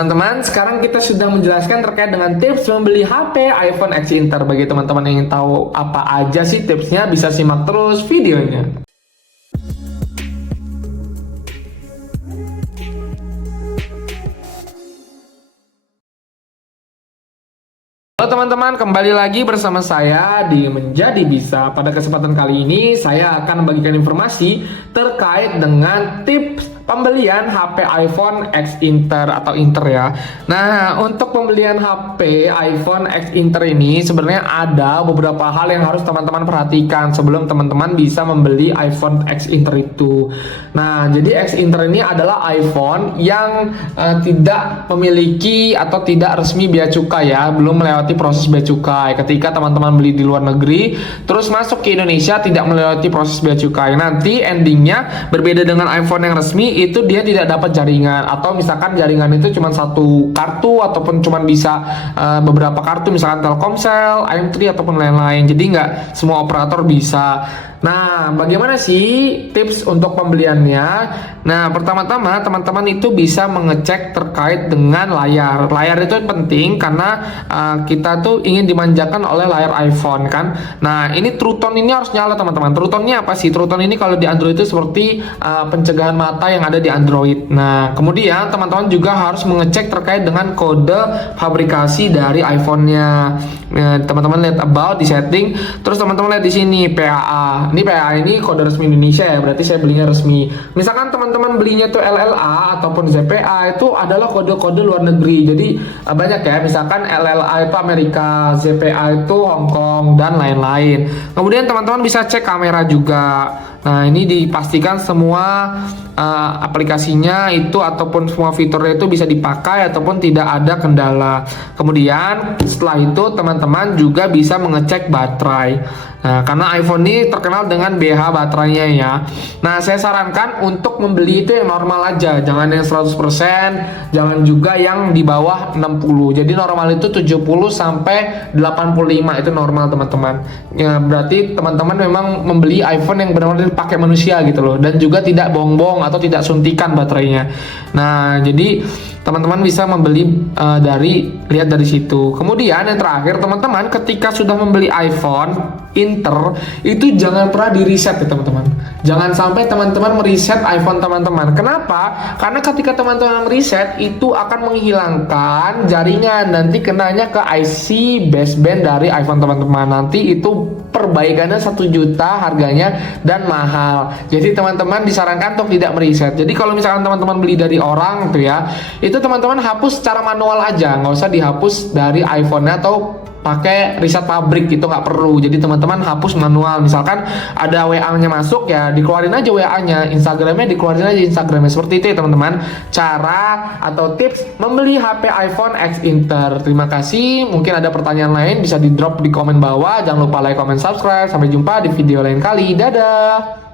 teman-teman, sekarang kita sudah menjelaskan terkait dengan tips membeli HP iPhone X Inter. Bagi teman-teman yang ingin tahu apa aja sih tipsnya, bisa simak terus videonya. Halo teman-teman, kembali lagi bersama saya di Menjadi Bisa. Pada kesempatan kali ini, saya akan membagikan informasi terkait dengan tips pembelian HP iPhone X Inter atau Inter ya. Nah, untuk pembelian HP iPhone X Inter ini sebenarnya ada beberapa hal yang harus teman-teman perhatikan sebelum teman-teman bisa membeli iPhone X Inter itu. Nah, jadi X Inter ini adalah iPhone yang tidak memiliki atau tidak resmi bea cukai ya, belum melewati proses bea cukai. Ketika teman-teman beli di luar negeri, terus masuk ke Indonesia tidak melewati proses bea cukai. Nanti endingnya berbeda dengan iPhone yang resmi, itu dia tidak dapat jaringan, atau misalkan jaringan itu cuma satu kartu ataupun cuma bisa beberapa kartu, misalkan Telkomsel, AM3 ataupun lain-lain. Jadi nggak semua operator bisa. Nah, bagaimana sih tips untuk pembeliannya? Nah, pertama-tama teman-teman itu bisa mengecek terkait dengan layar. Layar itu penting karena kita tuh ingin dimanjakan oleh layar iPhone kan. Nah, ini True Tone ini harus nyala teman-teman. True Tone-nya apa sih? True Tone ini kalau di Android itu seperti pencegahan mata yang ada di Android. Nah, kemudian teman-teman juga harus mengecek terkait dengan kode fabrikasi dari iPhone-nya. Teman-teman lihat about di setting, terus teman-teman lihat di sini PAA. Ini PAA ini kode resmi Indonesia ya, berarti saya belinya resmi. Misalkan teman-teman belinya itu LLA ataupun ZPA, itu adalah kode-kode luar negeri. Jadi banyak ya, misalkan LLA itu Amerika, ZPA itu Hong Kong dan lain-lain. Kemudian teman-teman bisa cek kamera juga. Nah, ini dipastikan semua aplikasinya itu ataupun semua fiturnya itu bisa dipakai ataupun tidak ada kendala. Kemudian setelah itu teman-teman juga bisa mengecek baterai. Nah, karena iPhone ini terkenal dengan BH baterainya ya. Nah, saya sarankan untuk membeli itu yang normal aja, jangan yang 100%, jangan juga yang di bawah 60. Jadi normal itu 70 sampai 85 itu normal teman-teman. Ya, berarti teman-teman memang membeli iPhone yang benar-benar dipakai manusia gitu loh, dan juga tidak bohong-bohong atau tidak suntikan baterainya. Nah, jadi teman-teman bisa membeli lihat dari situ. Kemudian yang terakhir teman-teman, ketika sudah membeli iPhone Inter itu jangan pernah di reset ya teman-teman. Jangan sampai teman-teman mereset iPhone teman-teman. Kenapa? Karena ketika teman-teman mereset itu akan menghilangkan jaringan, nanti kenanya ke IC baseband dari iPhone teman-teman. Nanti itu perbaikannya 1 juta harganya dan mahal. Jadi teman-teman disarankan untuk tidak mereset. Jadi kalau misalkan teman-teman beli dari orang tuh ya, itu teman-teman hapus secara manual aja, nggak usah dihapus dari iPhone-nya atau pakai reset pabrik, itu nggak perlu. Jadi teman-teman hapus manual. Misalkan ada WA-nya masuk ya, dikeluarin aja WA-nya, Instagramnya dikeluarin aja Instagramnya. Seperti itu ya teman-teman, cara atau tips membeli HP iPhone X Inter. Terima kasih. Mungkin ada pertanyaan lain bisa di drop di komen bawah. Jangan lupa like, comment, subscribe. Sampai jumpa di video lain kali. Dadah.